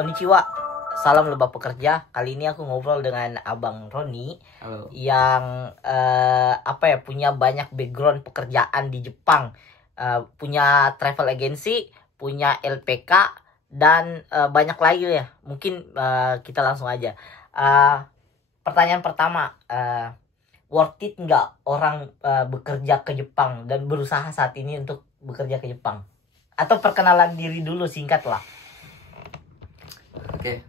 Konnichiwa, salam lebah pekerja. Kali ini aku ngobrol dengan Abang Roni. Halo. Yang punya banyak background pekerjaan di Jepang, punya travel agency, punya LPK, dan banyak lagi ya. Mungkin kita langsung aja. Pertanyaan pertama, worth it nggak orang bekerja ke Jepang dan berusaha saat ini untuk bekerja ke Jepang? Atau perkenalan diri dulu singkat lah. Oke,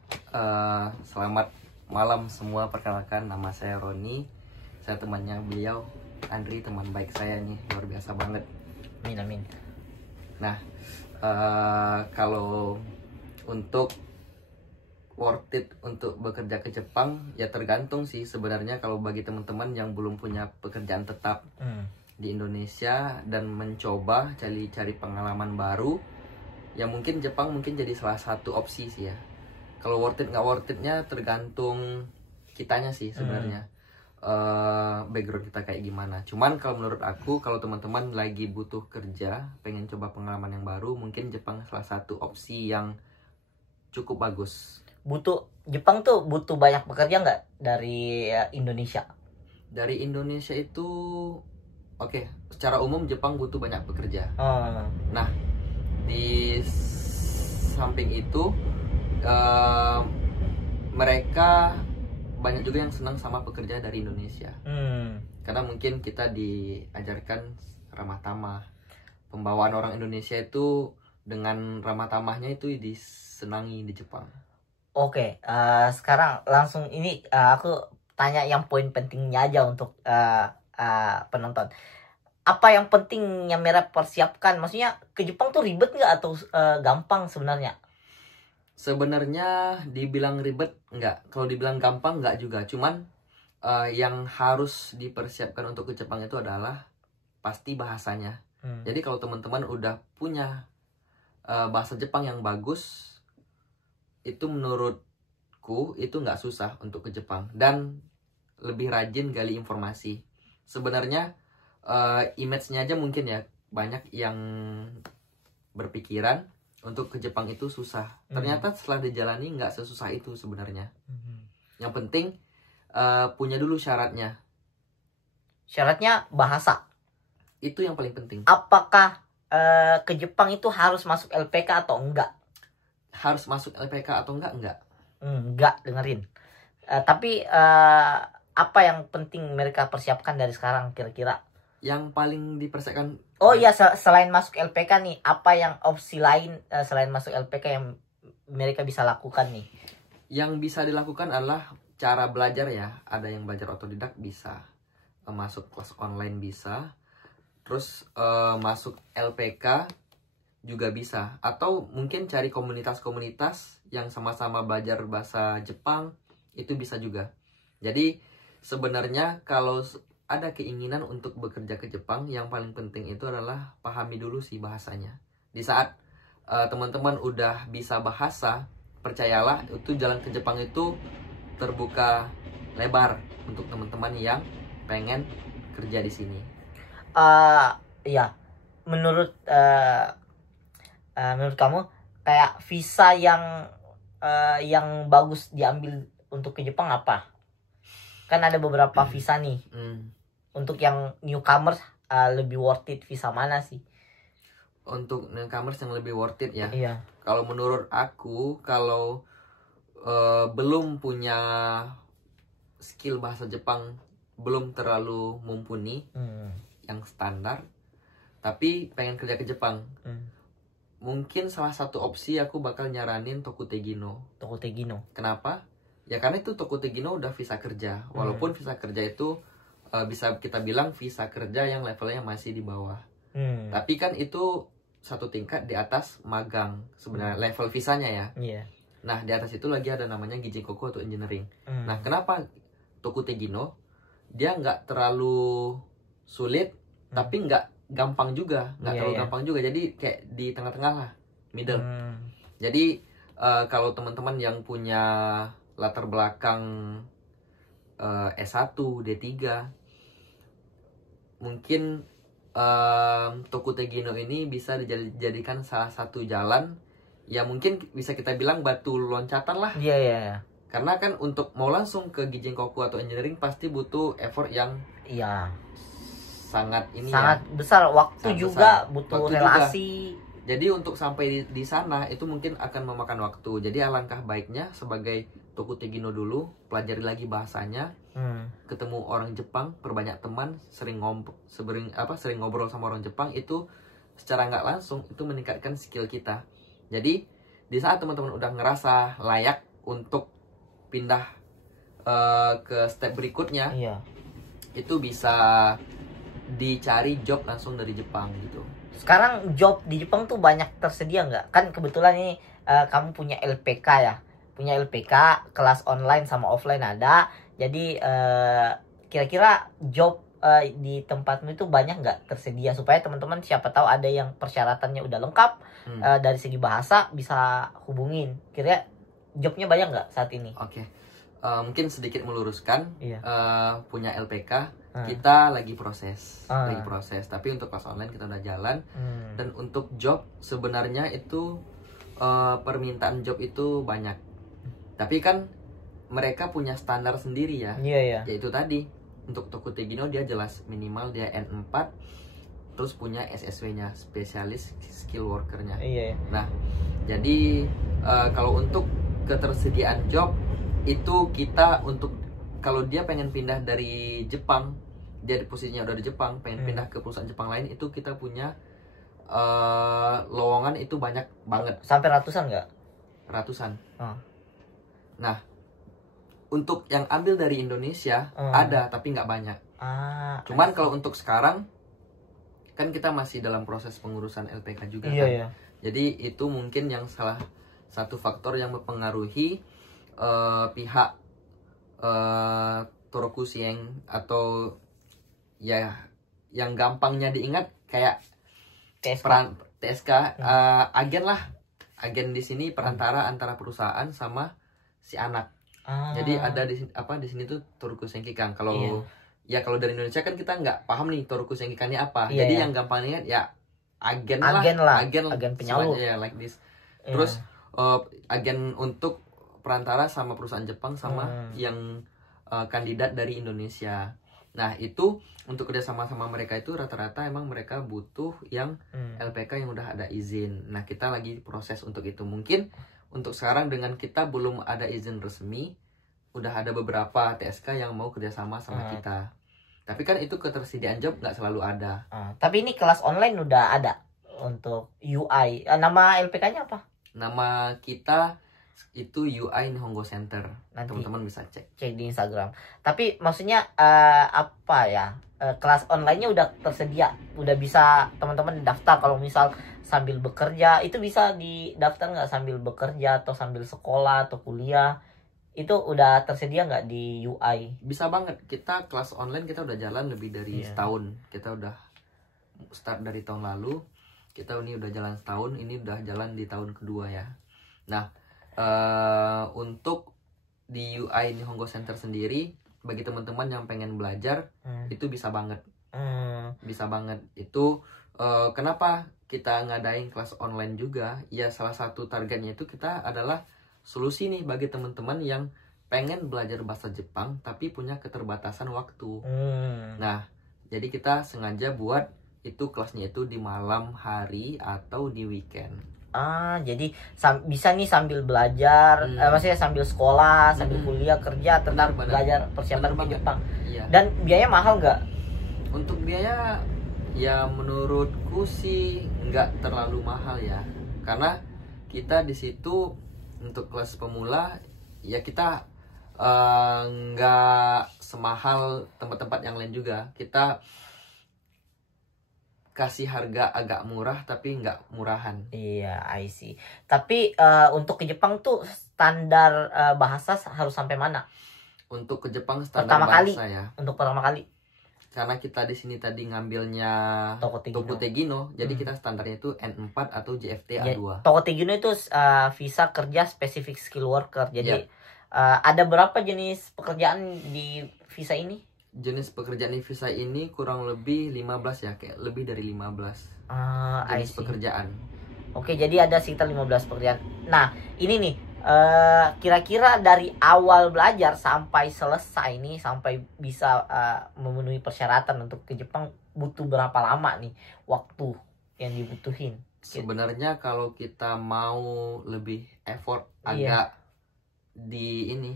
selamat malam semua. Perkenalkan, nama saya Roni. Saya temannya beliau, Andri, teman baik saya nih, luar biasa banget. Amin. Nah, kalau untuk worth it untuk bekerja ke Jepang, ya tergantung sih sebenarnya. Kalau bagi teman-teman yang belum punya pekerjaan tetap di Indonesia dan mencoba cari pengalaman baru, ya mungkin Jepang mungkin jadi salah satu opsi sih ya. Kalau worth it nggak worth itnya tergantung kitanya sih sebenarnya. Background kita kayak gimana. Cuman kalau menurut aku, kalau teman-teman lagi butuh kerja, pengen coba pengalaman yang baru, mungkin Jepang salah satu opsi yang cukup bagus. Jepang tuh butuh banyak pekerja nggak dari Indonesia? Dari Indonesia itu oke, secara umum Jepang butuh banyak pekerja. Nah, di samping itu mereka banyak juga yang senang sama pekerja dari Indonesia. Karena mungkin kita diajarkan ramah tamah. Pembawaan orang Indonesia itu dengan ramah tamahnya itu disenangi di Jepang. Oke, sekarang langsung ini aku tanya yang poin pentingnya aja untuk penonton. Apa yang penting yang mereka persiapkan? Maksudnya ke Jepang tuh ribet nggak atau gampang sebenarnya? Sebenarnya dibilang ribet enggak, kalau dibilang gampang enggak juga. Cuman yang harus dipersiapkan untuk ke Jepang itu adalah pasti bahasanya. Jadi kalau teman-teman udah punya bahasa Jepang yang bagus, itu menurutku itu nggak susah untuk ke Jepang dan lebih rajin gali informasi. Sebenarnya image-nya aja mungkin ya banyak yang berpikiran untuk ke Jepang itu susah. Ternyata setelah dijalani nggak sesusah itu sebenarnya. Yang penting punya dulu syaratnya. Syaratnya bahasa. Itu yang paling penting. Apakah ke Jepang itu harus masuk LPK atau enggak? Harus masuk LPK atau enggak? Enggak. Enggak, dengerin. Tapi apa yang penting mereka persiapkan dari sekarang kira-kira? Yang paling dipersiapkan. Oh iya, selain masuk LPK nih, apa yang opsi lain selain masuk LPK yang mereka bisa lakukan nih? Yang bisa dilakukan adalah cara belajar ya. Ada yang belajar otodidak bisa, masuk kelas online bisa, terus masuk LPK juga bisa, atau mungkin cari komunitas-komunitas yang sama-sama belajar bahasa Jepang, itu bisa juga. Jadi sebenarnya kalau ada keinginan untuk bekerja ke Jepang, yang paling penting itu adalah pahami dulu sih bahasanya. Di saat teman-teman udah bisa bahasa, percayalah itu jalan ke Jepang itu terbuka lebar untuk teman-teman yang pengen kerja di sini. Ya, menurut kamu kayak visa yang bagus diambil untuk ke Jepang apa? Kan ada beberapa visa nih. Untuk yang newcomers lebih worth it visa mana sih? Untuk newcomers yang lebih worth it ya. Iya. Kalau menurut aku, kalau belum punya skill bahasa Jepang, belum terlalu mumpuni, yang standar, tapi pengen kerja ke Jepang, mungkin salah satu opsi aku bakal nyaranin Tokutegino. Kenapa? Ya karena itu Tokutegino udah visa kerja. Walaupun visa kerja itu bisa kita bilang visa kerja yang levelnya masih di bawah. Tapi kan itu satu tingkat di atas magang sebenarnya, level visanya ya. Nah di atas itu lagi ada namanya Gijinkoku atau engineering. Nah kenapa Tokutegino? Dia nggak terlalu sulit, tapi nggak gampang juga, nggak terlalu gampang juga. Jadi kayak di tengah-tengah lah, middle. Jadi kalau teman-teman yang punya latar belakang S1, D3, mungkin Tokutegino ini bisa dijadikan salah satu jalan ya mungkin bisa kita bilang batu loncatan lah. Iya, iya. Karena kan untuk mau langsung ke Gijengkoku atau engineering pasti butuh effort yang sangat besar, waktu sangat juga besar. butuh Waktu relasi. Jadi untuk sampai di sana itu mungkin akan memakan waktu. Jadi alangkah baiknya sebagai Toku Tegino dulu, pelajari lagi bahasanya, ketemu orang Jepang, perbanyak teman, sering ngobrol sama orang Jepang, itu secara nggak langsung itu meningkatkan skill kita. Jadi di saat teman-teman udah ngerasa layak untuk pindah ke step berikutnya, itu bisa dicari job langsung dari Jepang gitu. Sekarang job di Jepang tuh banyak tersedia nggak? Kan kebetulan ini kamu punya LPK ya, punya LPK, kelas online sama offline ada. Jadi kira-kira job di tempatmu itu banyak nggak tersedia, supaya teman-teman siapa tahu ada yang persyaratannya udah lengkap dari segi bahasa bisa hubungin. Kira-kira jobnya banyak nggak saat ini? Oke. Mungkin sedikit meluruskan, punya LPK kita lagi proses, tapi untuk kelas online kita udah jalan. Dan untuk job sebenarnya itu permintaan job itu banyak, tapi kan mereka punya standar sendiri ya. Yaitu tadi untuk Toku Tegino dia jelas minimal dia N4 terus punya SSW-nya, spesialis skill worker-nya. Nah, jadi kalau untuk ketersediaan job itu kita untuk kalau dia pengen pindah dari Jepang, dia posisinya udah di Jepang, pengen pindah ke perusahaan Jepang lain, itu kita punya lowongan itu banyak banget. Sampai ratusan nggak? Ratusan. Nah, untuk yang ambil dari Indonesia ada, tapi nggak banyak. Cuman kalau untuk sekarang kan kita masih dalam proses pengurusan LPK juga kan. Jadi itu mungkin yang salah satu faktor yang mempengaruhi pihak Torokusieng, atau ya yang gampangnya diingat kayak TSK, agen lah. Agen di sini perantara antara perusahaan sama si anak. Jadi ada di sini tuh Torokusieng Kikan. Kalau kalau dari Indonesia kan kita nggak paham nih Torokusieng Kikan ini apa. Jadi yang gampang ingat ya agen penyalur ya, like this. Terus agen untuk perantara sama perusahaan Jepang sama yang kandidat dari Indonesia. Nah, itu untuk kerjasama sama mereka itu rata-rata emang mereka butuh yang LPK yang udah ada izin. Nah, kita lagi proses untuk itu. Mungkin untuk sekarang dengan kita belum ada izin resmi, udah ada beberapa TSK yang mau kerjasama sama kita. Tapi kan itu ketersediaan job nggak selalu ada. Tapi ini kelas online udah ada untuk UI. Nama LPK-nya apa? Nama kita itu UI Nihongo Center. Nanti teman-teman bisa cek di Instagram. Tapi maksudnya apa ya, kelas online-nya udah tersedia, udah bisa teman-teman daftar. Kalau misal sambil bekerja itu bisa didaftar nggak, sambil bekerja atau sambil sekolah atau kuliah, itu udah tersedia nggak di UI? Bisa banget. Kita kelas online kita udah jalan lebih dari setahun. Kita udah start dari tahun lalu, kita ini udah jalan setahun, ini udah jalan di tahun kedua ya. Nah, untuk di UI Nihongo Center sendiri, bagi teman-teman yang pengen belajar itu bisa banget. Bisa banget. Itu kenapa kita ngadain kelas online juga? Ya salah satu targetnya itu kita adalah solusi nih bagi teman-teman yang pengen belajar bahasa Jepang tapi punya keterbatasan waktu. Nah, jadi kita sengaja buat itu kelasnya itu di malam hari atau di weekend. Jadi bisa nih sambil belajar, maksudnya sambil sekolah, sambil kuliah, kerja, tetap belajar persiapan ke Jepang. Dan biaya mahal nggak? Untuk biaya ya menurutku sih nggak terlalu mahal ya, karena kita di situ untuk kelas pemula ya kita nggak semahal tempat-tempat yang lain juga. Kita kasih harga agak murah tapi nggak murahan. I see. Tapi untuk ke Jepang tuh standar bahasa harus sampai mana? Untuk ke Jepang standar bahasa ya. Untuk pertama kali. Karena kita di sini tadi ngambilnya Toku Tegino, jadi kita standarnya itu N4 atau JFT A2. Toku Tegino itu visa kerja spesifik skill worker. Jadi ada berapa jenis pekerjaan di visa ini? Jenis pekerjaan di visa ini kurang lebih 15 ya, kayak lebih dari 15 jenis pekerjaan. Oke, jadi ada sekitar 15 pekerjaan. Nah, ini nih kira-kira dari awal belajar sampai selesai nih, sampai bisa memenuhi persyaratan untuk ke Jepang, butuh berapa lama nih waktu yang dibutuhin? Sebenarnya kalau kita mau lebih effort Iya.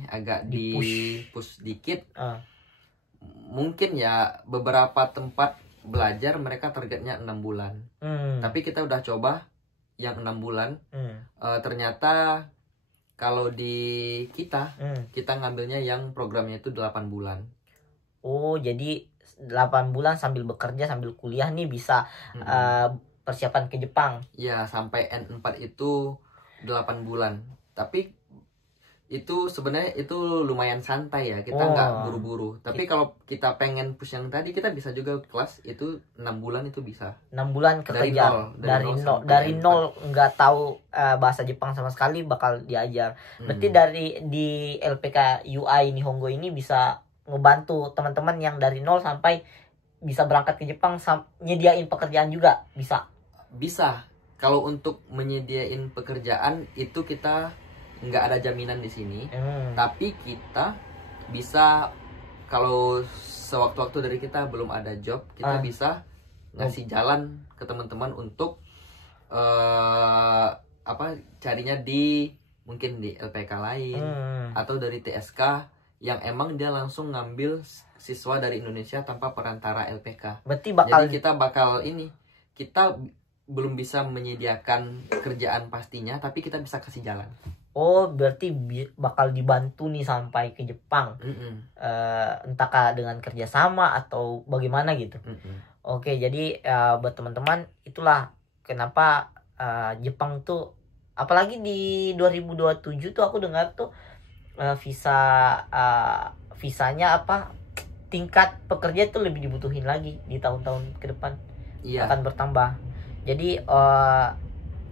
agak di push dikit, mungkin ya beberapa tempat belajar mereka targetnya 6 bulan. Tapi kita udah coba yang 6 bulan. Ternyata kalau di kita ngambilnya yang programnya itu 8 bulan. Oh, jadi 8 bulan sambil bekerja sambil kuliah nih bisa persiapan ke Jepang. Ya, sampai N4 itu 8 bulan. Tapi itu sebenarnya itu lumayan santai ya, kita nggak buru-buru. Tapi kalau kita pengen push yang tadi, kita bisa juga kelas itu 6 bulan itu bisa. 6 bulan kerja dari nol nggak tahu bahasa Jepang sama sekali bakal diajar. Berarti di LPK UI Nihongo ini bisa ngebantu teman-teman yang dari nol sampai bisa berangkat ke Jepang, nyediain pekerjaan juga bisa. Bisa. Kalau untuk menyediain pekerjaan itu kita nggak ada jaminan di sini, tapi kita bisa, kalau sewaktu-waktu dari kita belum ada job, kita bisa ngasih jalan ke teman-teman untuk carinya mungkin di LPK lain atau dari TSK yang emang dia langsung ngambil siswa dari Indonesia tanpa perantara LPK. Jadi kita kita belum bisa menyediakan kerjaan pastinya, tapi kita bisa kasih jalan. Oh, berarti bakal dibantu nih sampai ke Jepang. Entahkah dengan kerjasama atau bagaimana gitu. Oke, jadi buat teman-teman, itulah kenapa Jepang tuh, apalagi di 2027 tuh aku dengar tuh visanya tingkat pekerja tuh lebih dibutuhin lagi di tahun-tahun ke depan. Akan bertambah. Jadi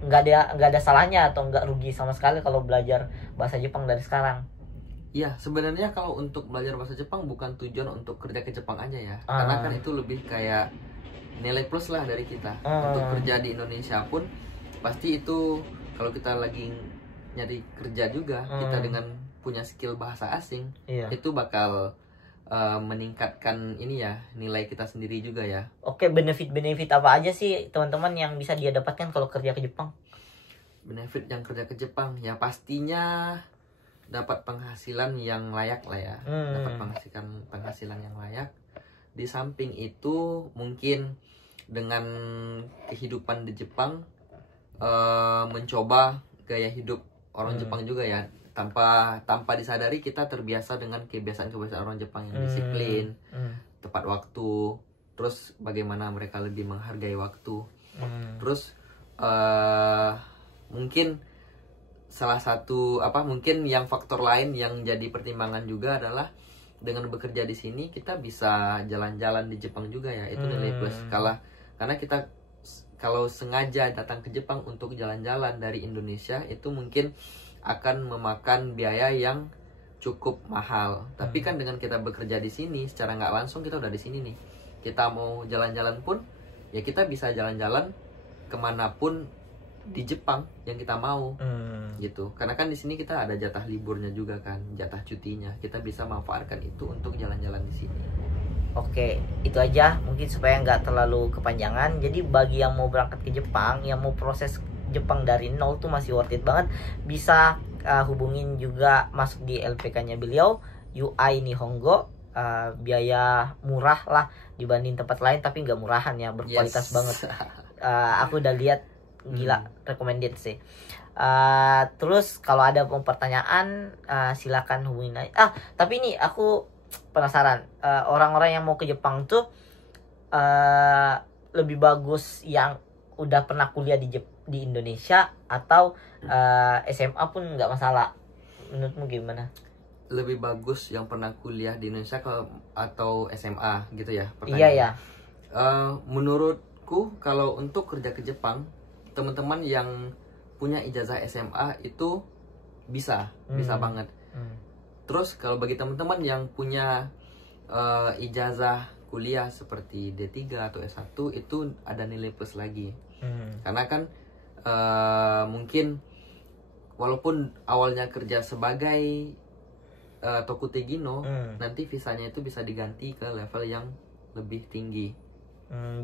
nggak ada salahnya atau nggak rugi sama sekali kalau belajar bahasa Jepang dari sekarang. Iya, sebenarnya kalau untuk belajar bahasa Jepang bukan tujuan untuk kerja ke Jepang aja ya. Karena kan itu lebih kayak nilai plus lah dari kita. Untuk kerja di Indonesia pun pasti itu, kalau kita lagi nyari kerja juga, kita dengan punya skill bahasa asing, itu bakal meningkatkan nilai kita sendiri juga ya. Oke, benefit apa aja sih teman-teman yang bisa dia dapatkan kalau kerja ke Jepang? Benefit yang kerja ke Jepang ya pastinya dapat penghasilan yang layak lah ya. Dapat penghasilan yang layak. Di samping itu mungkin dengan kehidupan di Jepang mencoba gaya hidup orang Jepang juga ya. Tanpa disadari kita terbiasa dengan kebiasaan-kebiasaan orang Jepang yang disiplin, tepat waktu, terus bagaimana mereka lebih menghargai waktu. Terus mungkin salah satu mungkin yang faktor lain yang jadi pertimbangan juga adalah dengan bekerja di sini kita bisa jalan-jalan di Jepang juga ya. Itu nilai plus. Karena kita kalau sengaja datang ke Jepang untuk jalan-jalan dari Indonesia, itu mungkin akan memakan biaya yang cukup mahal. Tapi kan dengan kita bekerja di sini, secara nggak langsung kita udah di sini nih. Kita mau jalan-jalan pun, ya kita bisa jalan-jalan kemanapun di Jepang yang kita mau, gitu. Karena kan di sini kita ada jatah liburnya juga kan, jatah cutinya. Kita bisa manfaatkan itu untuk jalan-jalan di sini. Oke, itu aja mungkin supaya nggak terlalu kepanjangan. Jadi bagi yang mau berangkat ke Jepang, yang mau proses Jepang dari nol tuh masih worth it banget, bisa hubungin juga masuk di LPK-nya beliau UI Nihongo. Biaya murah lah dibanding tempat lain, tapi nggak murahan ya, berkualitas banget. Aku udah lihat, gila, recommended sih. Terus kalau ada pertanyaan silakan hubungin aja. Tapi ini aku penasaran, orang-orang yang mau ke Jepang tuh lebih bagus yang udah pernah kuliah di Indonesia atau SMA pun nggak masalah, menurutmu gimana? Lebih bagus yang pernah kuliah di Indonesia atau SMA gitu ya pertanyaan? Iya ya. Menurutku kalau untuk kerja ke Jepang, teman-teman yang punya ijazah SMA itu bisa banget. Terus kalau bagi teman-teman yang punya ijazah kuliah seperti D3 atau S1, itu ada nilai plus lagi. Karena kan mungkin walaupun awalnya kerja sebagai Tokutegino, nanti visanya itu bisa diganti ke level yang lebih tinggi.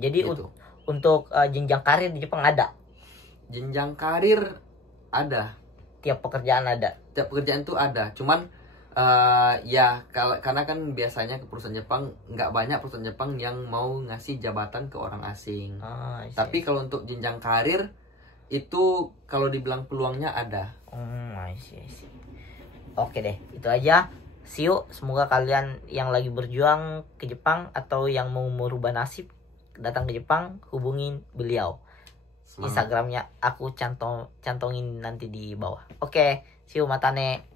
Jadi gitu. Untuk jenjang karir di Jepang ada? Jenjang karir ada. Tiap pekerjaan ada? Tiap pekerjaan itu ada. Cuman ya karena kan biasanya ke perusahaan Jepang, nggak banyak perusahaan Jepang yang mau ngasih jabatan ke orang asing. Tapi kalau untuk jenjang karir itu kalau dibilang peluangnya ada. I see. Oke deh, itu aja. See you. Semoga kalian yang lagi berjuang ke Jepang atau yang mau merubah nasib datang ke Jepang, hubungin beliau. Instagramnya aku cantongin nanti di bawah. Oke, see you, matane.